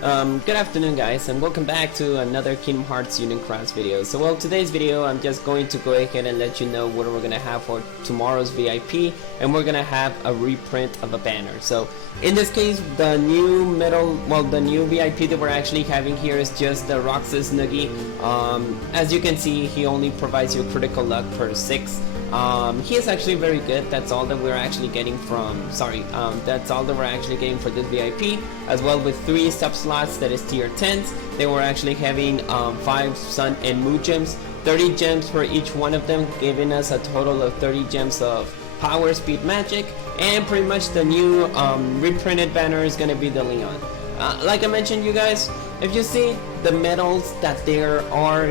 Good afternoon guys, and welcome back to another Kingdom Hearts Union Cross video. So well, today's video I'm just going to go ahead and let you know what we're gonna have for tomorrow's VIP, and we're gonna have a reprint of a banner. So in this case, the new the new VIP that we're actually having here is just the Roxas Noogie. As you can see, he only provides you critical luck per 6. He is actually very good. That's all that we're actually getting from, that's all that we're actually getting for this VIP, as well with 3 sub slots that is tier 10s. They were actually having 5 Sun and Moon gems, 30 gems for each one of them, giving us a total of 30 gems of power, speed, magic, and pretty much the new reprinted banner is gonna be the Leon. Like I mentioned, you guys, if you see the medals that there are,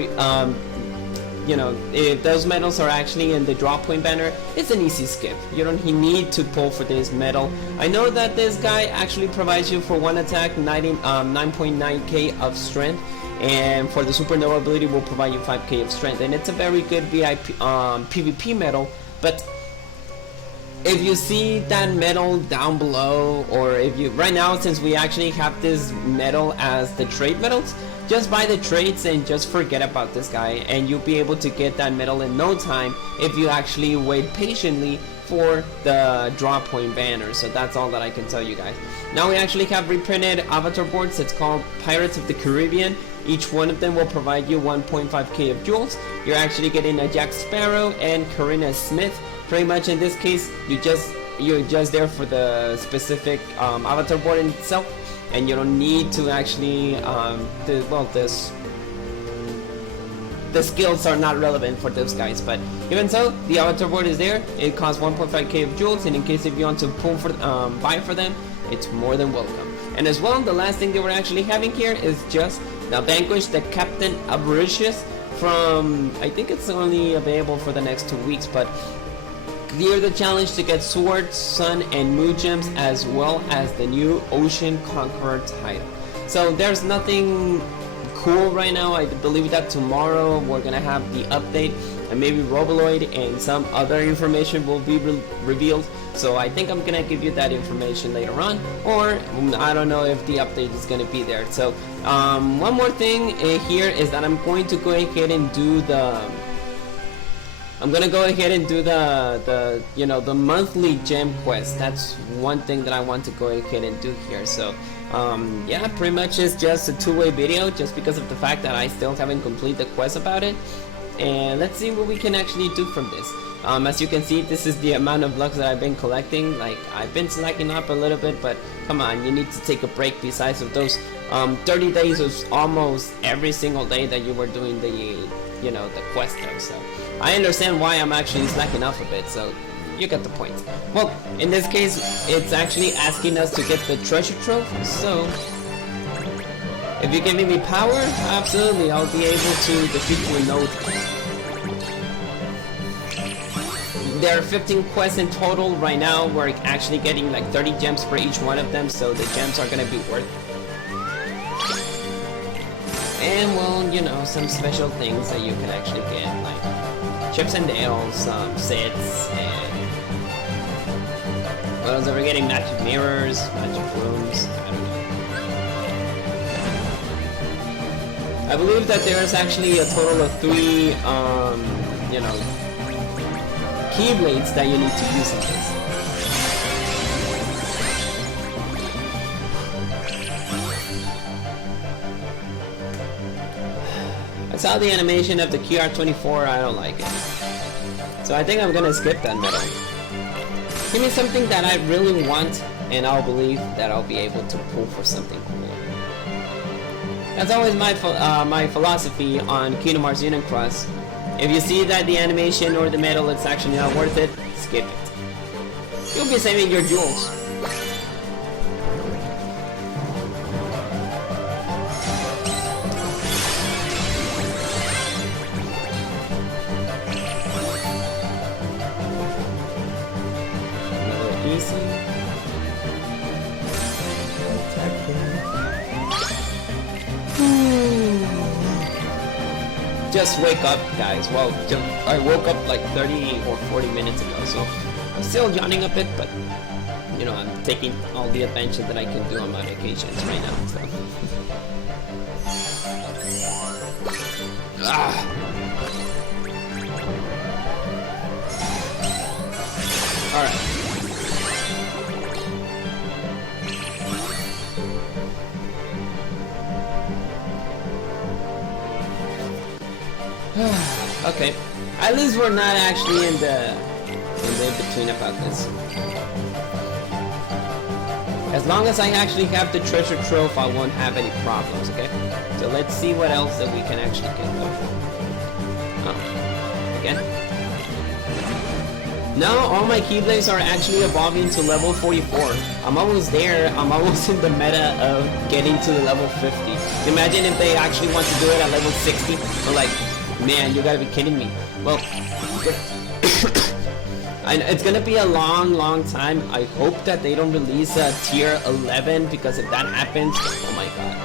if those medals are actually in the drop point banner, it's an easy skip. You don't need to pull for this medal. I know that this guy actually provides you for one attack 9.9k of strength, and for the supernova ability will provide you 5k of strength, and it's a very good VIP PvP medal. But if you see that medal down below, or if you right now, since we actually have this medal as the trade medals, just buy the trades and just forget about this guy, and you'll be able to get that medal in no time if you actually wait patiently for the drop point banner. So that's all that I can tell you guys. Now we actually have reprinted avatar boards. It's called Pirates of the Caribbean. Each one of them will provide you 1.5k of jewels. You're actually getting a Jack Sparrow and Karina Smith. Pretty much in this case, you're just there for the specific avatar board in itself, and you don't need to actually the skills are not relevant for those guys. But even so, the avatar board is there. It costs 1.5k of jewels, and in case if you want to pull for buy for them, it's more than welcome. And as well, the last thing that we're actually having here is just the Vanquish the Captain Avaricious from, I think it's only available for the next 2 weeks, but clear the challenge to get Sword, Sun, and Moon gems, as well as the new Ocean Conqueror title. So there's nothing cool right now. I believe that tomorrow we're gonna have the update, and maybe Roboloid and some other information will be revealed. So I think I'm gonna give you that information later on, or I don't know if the update is gonna be there. So one more thing here is that I'm going to go ahead and do the the monthly gem quest. That's one thing that I want to go ahead and do here. So yeah, pretty much it's just a two-way video, just because of the fact that I still haven't completed the quest about it. And let's see what we can actually do from this. As you can see, this is the amount of lux that I've been collecting. Like, I've been slacking up a little bit, but come on, you need to take a break. Besides of those 30 days was almost every single day that you were doing the the quest there. So I understand why I'm actually slacking off a bit, so you get the point. Well, in this case, it's actually asking us to get the treasure trove. So if you're giving me power, absolutely, I'll be able to defeat you in no time. There are 15 quests in total right now. We're actually getting like 30 gems for each one of them, so the gems are gonna be worth it. And well, some special things that you can actually get, like chips and nails, sets, and what else are we getting? Magic mirrors, magic rooms, I don't know. I believe that there is actually a total of 3 keyblades that you need to use in this. I saw the animation of the QR24, I don't like it. So I think I'm gonna skip that medal. Give me something that I really want, and I'll believe that I'll be able to pull for something cool. That's always my philosophy on Kingdom Hearts Union Cross. If you see that the animation or the medal is actually not worth it, skip it. You'll be saving your jewels. Just wake up, guys. Well, I woke up like 30 or 40 minutes ago, so I'm still yawning a bit, but you know, I'm taking all the adventures that I can do on my vacations right now. So. Alright. Okay. At least we're not actually in the between about this. As long as I actually have the treasure trove, I won't have any problems, okay? So let's see what else that we can actually get though. Oh. Again. Now all my Keyblades are actually evolving to level 44. I'm almost there. I'm almost in the meta of getting to the level 50. Imagine if they actually want to do it at level 60. I'm like, man, you gotta be kidding me. Well, it's gonna be a long time. I hope that they don't release a tier 11, because if that happens, oh my god.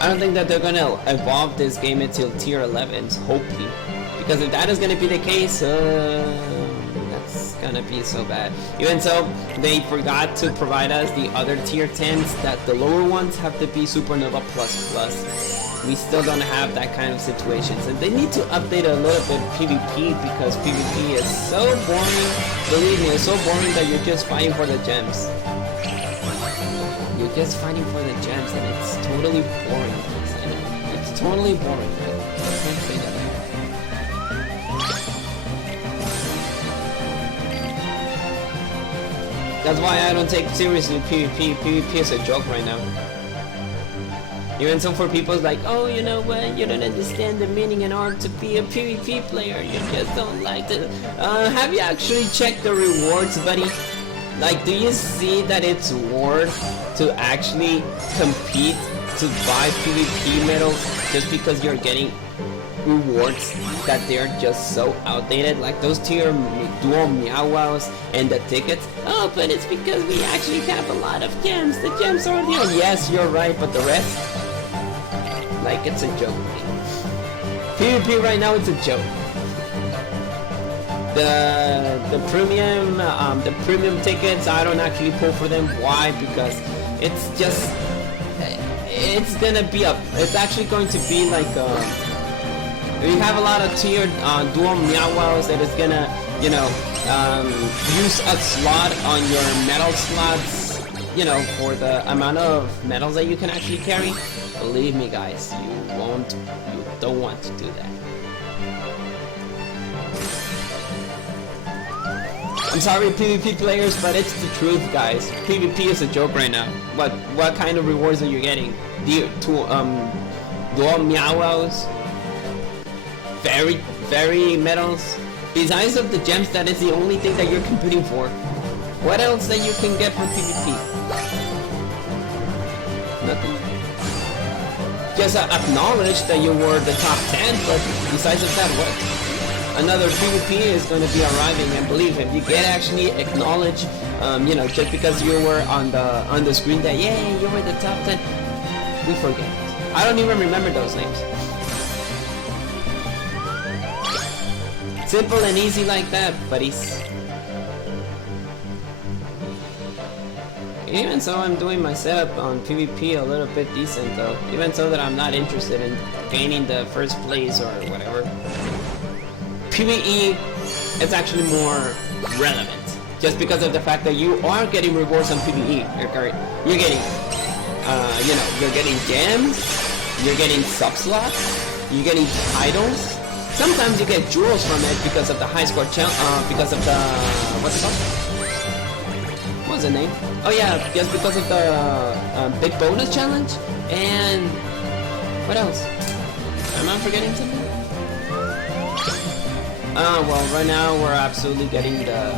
I don't think that they're gonna evolve this game until tier 11s, hopefully. Because if that is gonna be the case, that's gonna be so bad. Even so, they forgot to provide us the other tier 10s, that the lower ones have to be Supernova++. We still don't have that kind of situations, and they need to update a little bit PvP, because PvP is so boring. Believe me, it's so boring that you're just fighting for the gems. You're just fighting for the gems, and it's totally boring. I know, it's totally boring. I can't say that. That's why I don't take seriously PvP. PvP is a joke right now. Even so, for people like, oh, you know what, you don't understand the meaning and art to be a PvP player, you just don't like it. Have you actually checked the rewards, buddy? Like, do you see that it's worth to actually compete to buy PvP medals just because you're getting rewards that they're just so outdated? Like those tier dual Meow Wows and the tickets. Oh, but it's because we actually have a lot of gems. The gems are the... Yes, you're right, but the rest... Like, it's a joke. PvP right now, it's a joke. The premium tickets, I don't actually pull for them. Why? Because it's just... It's gonna be it's actually going to be like we have a lot of tiered dual Meow Wows that is gonna, you know, use a slot on your medal slots, you know, for the amount of medals that you can actually carry. Believe me, guys, you don't want to do that. I'm sorry, PvP players, but it's the truth, guys. PvP is a joke right now. What kind of rewards are you getting? Dual Meow Wows? Very medals? Besides of the gems, that is the only thing that you're competing for. What else that you can get from PvP? Nothing. Just acknowledge that you were the top 10, but besides of that, what? Another PvP is going to be arriving, and believe it, you get actually acknowledged, you know, just because you were on the screen that, yay, you were the top 10. We forget. I don't even remember those names. Simple and easy like that, buddies. Even so, I'm doing my setup on PvP a little bit decent though. Even so that I'm not interested in gaining the first place or whatever. PvE is actually more relevant. Just because of the fact that you are getting rewards on PvE. You're getting, you know, you're getting gems, you're getting sub-slots, you're getting titles. Sometimes you get jewels from it because of the high score because of the, what's it called? What's the name? Oh yeah, just because of the big bonus challenge. And what else? Am I forgetting something? Well, right now we're absolutely getting the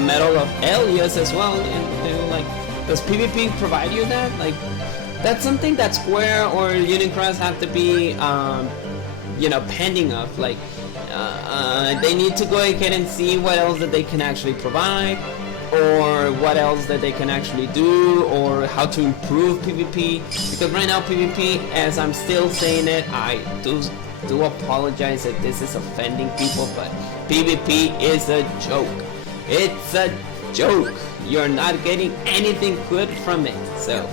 Medal of Elias as well. And like, does PvP provide you that? Like, that's something that Square or Unicross have to be, you know, pending of. Like, they need to go ahead and see what else that they can actually provide, or what else that they can actually do, or how to improve PvP. Because right now PvP, as I'm still saying it, I do apologize if this is offending people, but PvP is a joke. It's a joke. You're not getting anything good from it. So,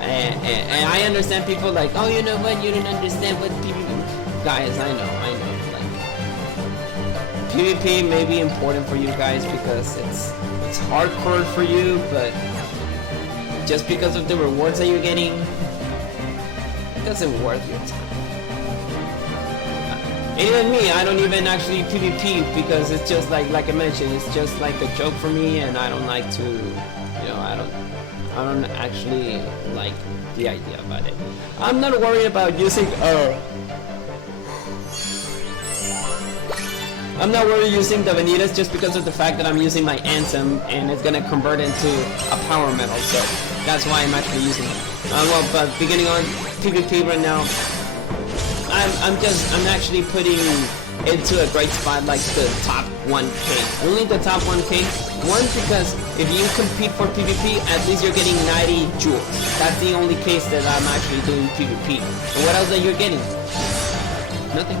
and I understand people like, oh, you know what? You don't understand what PvP. Guys, I know. Like, PvP may be important for you guys because it's hardcore for you, but just because of the rewards that you're getting, it doesn't worth your time. Even me, I don't even actually PvP because it's just like I mentioned, it's just like a joke for me, and I don't like to, you know, I don't actually like the idea about it. I'm not worried about using I'm not worried using the Vanitas just because of the fact that I'm using my Anthem and it's gonna convert into a power metal, so that's why I'm actually using it. Well, but beginning on PvP right now, I'm actually putting into a great spot, like the top 1k. Only the top 1k. One, because if you compete for PvP, at least you're getting 90 jewels. That's the only case that I'm actually doing PvP. And what else are you getting? Nothing.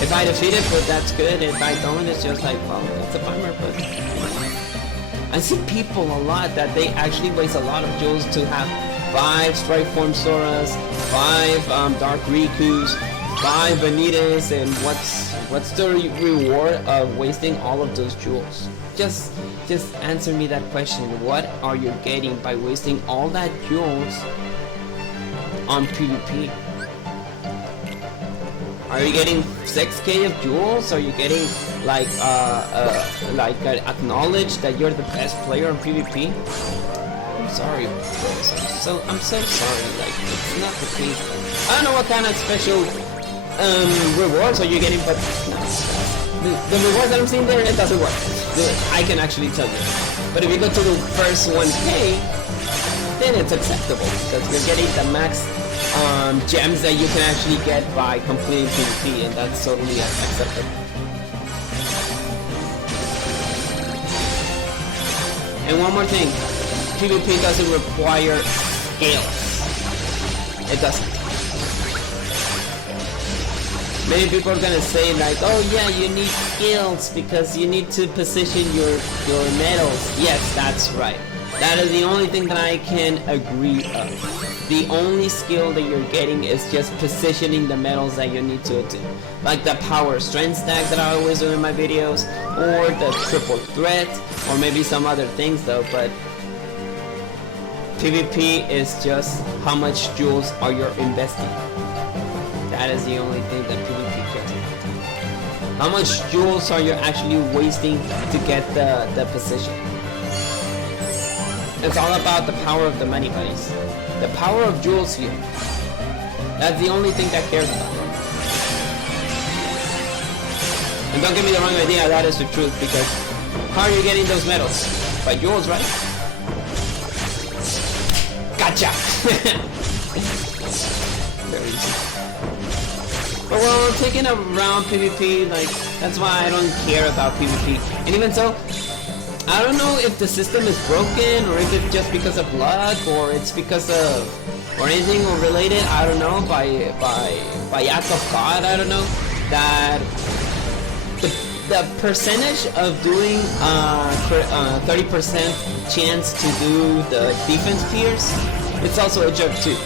If I defeat it, but that's good. If I don't, it's just like, well, it's a bummer, but I see people a lot that they actually waste a lot of jewels to have 5 Strikeform Soras, 5 Dark Rikus, 5 Vanitas, and what's the reward of wasting all of those jewels? Just answer me that question. What are you getting by wasting all that jewels on PvP? Are you getting 6k of jewels? Are you getting like acknowledge that you're the best player on PvP? I'm sorry, bros. I'm so sorry. Like, it's not the case. I don't know what kind of special rewards are you getting, but no, the rewards that I'm seeing there, it doesn't work. I can actually tell you. But if you go to the first 1k, then it's acceptable because you're getting the max gems that you can actually get by completing PvP, and that's totally acceptable. And one more thing, PvP doesn't require scales. It doesn't. Many people are gonna say like, oh yeah, you need skills because you need to position your medals. Yes, that's right. That is the only thing that I can agree of. The only skill that you're getting is just positioning the medals that you need to do. Like the power strength stack that I always do in my videos, or the triple threat, or maybe some other things though, but PvP is just how much jewels are you investing. That is the only thing that PvP cares about. How much jewels are you actually wasting to get the position? It's all about the power of the money, buddies. The power of jewels here. That's the only thing that cares about. And don't get me the wrong idea, that is the truth, because how are you getting those medals? By jewels, right? Gotcha! Very easy. But well, taking around PvP, like, that's why I don't care about PvP. And even so, I don't know if the system is broken, or is it just because of luck, or it's because of, or anything related, I don't know, by act of God, I don't know, that the percentage of doing 30% chance to do the defense pierce, it's also a joke too.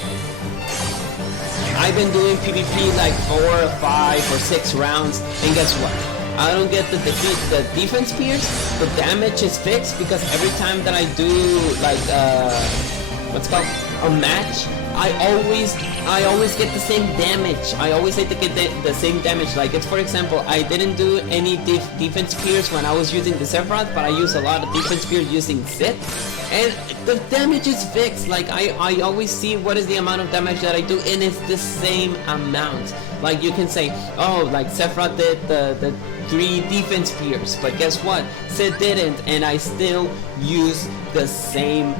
I've been doing PvP like 4 or 5 or 6 rounds, and guess what? I don't get the defense pierce. The damage is fixed because every time that I do like what's called a match, I always get the same damage. I always get the same damage. Like, it's, for example, I didn't do any defense pierce when I was using the Sephiroth, but I used a lot of defense pierce using Sith, and the damage is fixed. Like, I always see what is the amount of damage that I do, and it's the same amount. Like, you can say, oh, like Sephiroth did the 3 defense pierce, but guess what? Sid didn't, and I still use the same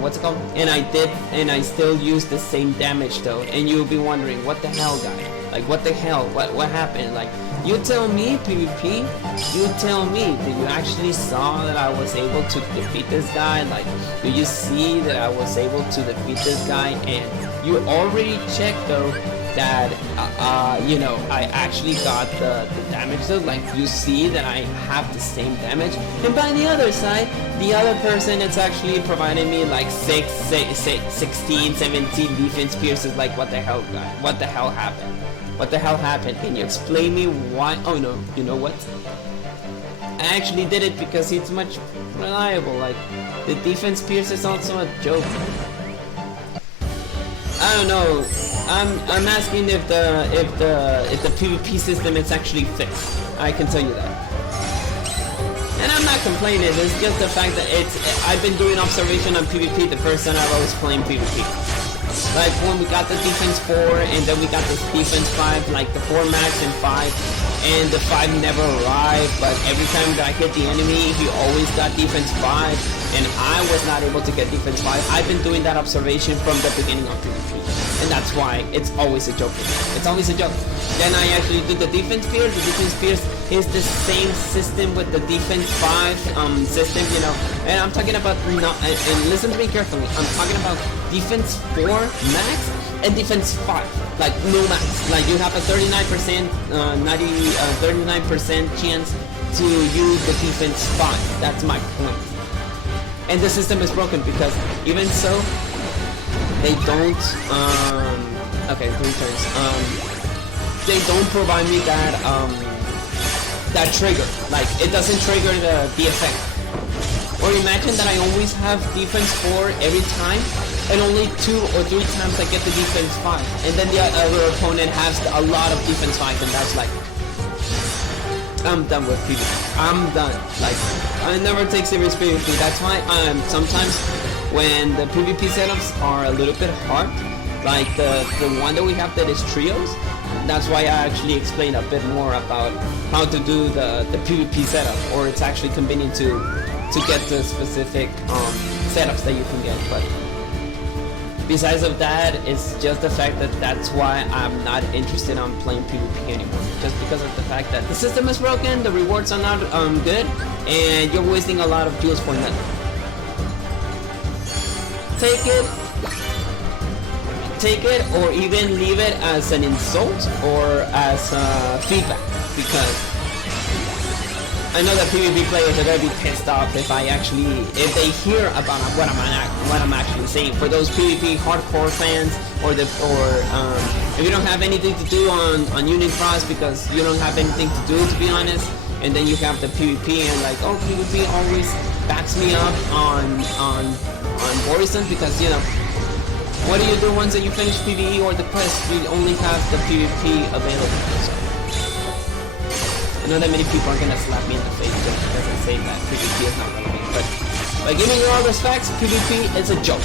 what's it called? And I still use the same damage though. And you'll be wondering, what the hell, guy? Like, what the hell? What happened? Like, you tell me, PvP. You tell me. Did you actually saw that I was able to defeat this guy? Like, do you see that I was able to defeat this guy? And you already checked though that you know, I actually got the damage. So like you see that I have the same damage, and by the other side, the other person is actually providing me like 16, 17 defense pierces. Like what the hell, guy? What the hell happened? What the hell happened? Can you explain me why? Oh no, you know what? I actually did it because it's much reliable. Like the defense pierce is also a joke. I don't know. I'm asking if the PvP system is actually fixed. I can tell you that. And I'm not complaining. It's just the fact that I've been doing observation on PvP the first time I was playing PvP. Like when we got the defense 4 and then we got this defense 5, like the 4 max and 5. And the 5 never arrived, but every time that I hit the enemy, he always got defense 5, and I was not able to get defense 5. I've been doing that observation from the beginning of PvP, and that's why it's always a joke for me. It's always a joke. Then I actually do the defense pierce. The defense pierce is the same system with the defense 5 system, you know. And I'm talking about, and listen to me carefully, I'm talking about defense 4 max and defense 5, like no max. Like you have a 39%, 39% chance to use the defense 5. That's my point. And the system is broken because even so, they don't. Okay, 3 turns. They don't provide me that trigger. Like it doesn't trigger the effect. Or imagine that I always have defense 4 every time, and only 2 or 3 times I get the defense 5, and then the other opponent has a lot of defense 5, and that's like, I'm done with PvP. I'm done. Like, I never take serious PvP. That's why sometimes when the PvP setups are a little bit hard, like the one that we have that is trios, that's why I actually explain a bit more about how to do the PvP setup, or it's actually convenient to get the specific setups that you can get. But besides of that, it's just the fact that that's why I'm not interested in playing PvP anymore. Just because of the fact that the system is broken, the rewards are not good, and you're wasting a lot of jewels for nothing. Take it, or even leave it as an insult or as feedback, because I know that PvP players are gonna be pissed off if they hear about what I'm actually saying. For those PvP hardcore fans, or if you don't have anything to do on Union Frost because you don't have anything to do, to be honest, and then you have the PvP and like, oh, PvP always backs me up on Boriston, because you know, what do you do once you finish PvE or the quest? You only have the PvP available. So I know that many people are gonna slap me in the face just because I say that PvP is not relevant, but by giving you all respects, PvP is a joke.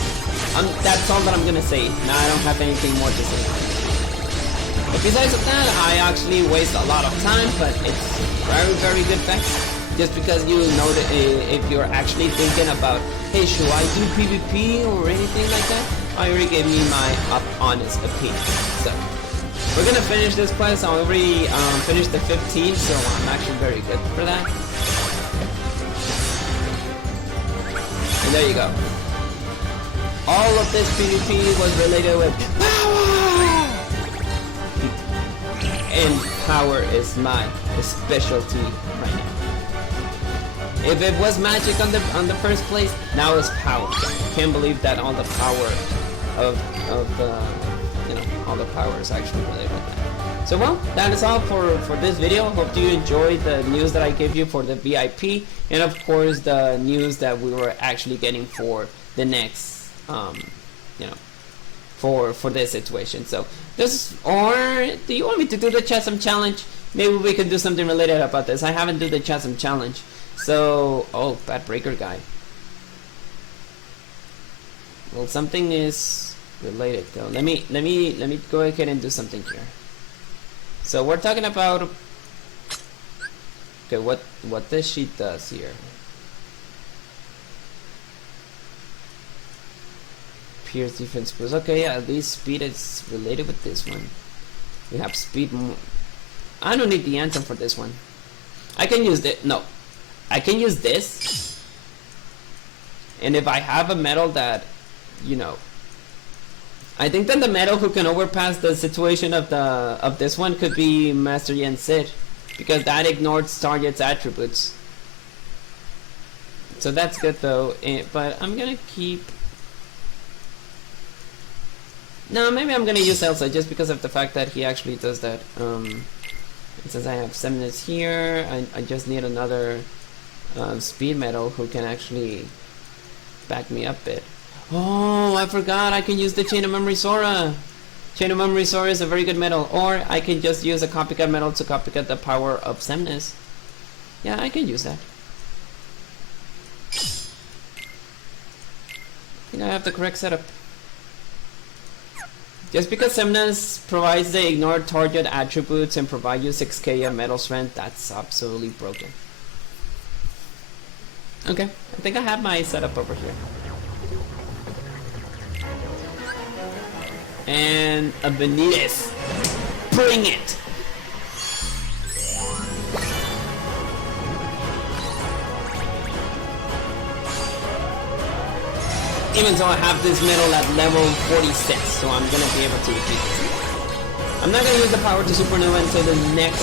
That's all that I'm gonna say. Now I don't have anything more to say. But besides of that, I actually waste a lot of time, but it's very, very good facts. Just because you know that if you're actually thinking about, hey, should I do PvP or anything like that, I already gave me my honest opinion. So we're gonna finish this quest. I already finished the 15, so I'm actually very good for that. And there you go. All of this PvP was related with power! And power is my specialty right now. If it was magic on the first place, now it's power. Can't believe that all the power of all the power is actually related with that. So well, that is all for this video. Hope you enjoyed the news that I gave you for the VIP, and of course the news that we were actually getting for the next for this situation. So or do you want me to do the Chasm challenge? Maybe we can do something related about this. I haven't done the Chasm challenge. So, oh, bad breaker guy. Well, something is related though. Let me go ahead and do something here. So we're talking about, okay, what this sheet does here. Pierce defense boost. Okay, yeah, this speed is related with this one. We have speed. I don't need the anthem for this one. I can use it. No, I can use this. And if I have a medal that, you know, I think that the metal who can overpass the situation of this one could be Master Yen Sid, because that ignores target's attributes. So that's good though. But I'm gonna keep. No, maybe I'm gonna use Elsa just because of the fact that he actually does that. Since I have Semnus here, I just need another speed metal who can actually back me up a bit. Oh, I forgot I can use the Chain of Memory Sora. Chain of Memory Sora is a very good metal. Or I can just use a copycat metal to copycat the power of Semnus. Yeah, I can use that. I think I have the correct setup. Just because Semnus provides the ignore target attributes and provide you 6k of metal strength, that's absolutely broken. Okay, I think I have my setup over here. And a Benitez. Bring it! Even though I have this metal at level 46, so I'm gonna be able to defeat it. I'm not gonna use the power to Supernova until the next...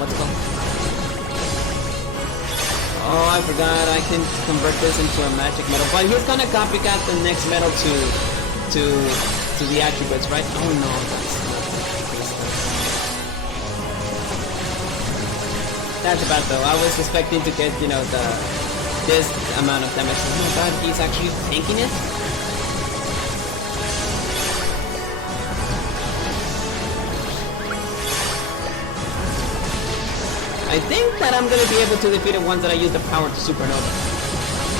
what's it called? Oh, I forgot I can convert this into a magic metal. But he's gonna copycat the next metal to the attributes, right? Oh no, that's bad though. I was expecting to get, you know, this amount of damage. Oh my god, he's actually tanking it? I think that I'm gonna be able to defeat it once that I use the power to Supernova.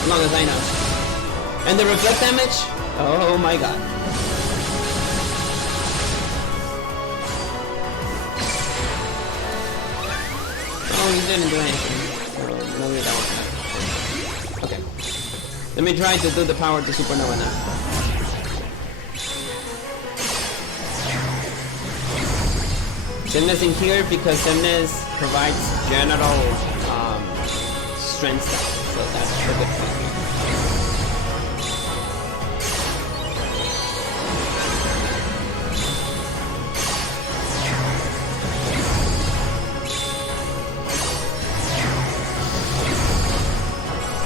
As long as I know. And the reflect damage? Oh my god. Oh, he didn't do anything. No, we don't. Okay. Let me try to do the power to Supernova now. Semnus in here because Semnus provides general strength stuff, so that's a good point.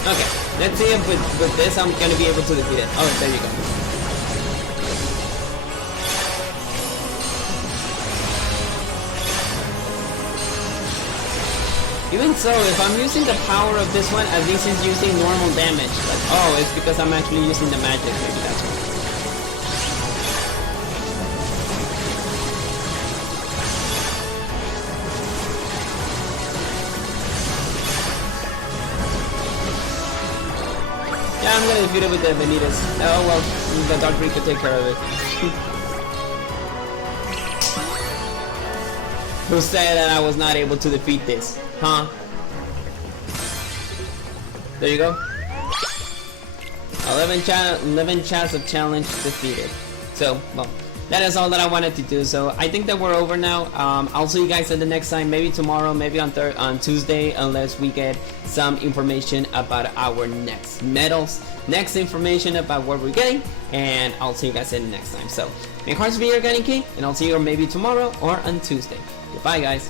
Okay, let's see if with this I'm gonna be able to defeat it. Oh, there you go. Even so, if I'm using the power of this one, at least it's using normal damage. Like, oh, it's because I'm actually using the magic, maybe that's why. Yeah, I'm gonna defeat it with the Benitez. Oh well, the Dark Reef could take care of it. Who said that I was not able to defeat this? Huh? There you go. 11 Chasm challenge defeated. So, well, that is all that I wanted to do. So I think that we're over now. I'll see you guys at the next time. Maybe tomorrow, maybe on Tuesday, unless we get some information about our next medals, next information about what we're getting, and I'll see you guys in the next time. So, my hearts be your guiding key, and I'll see you maybe tomorrow or on Tuesday. Goodbye, guys.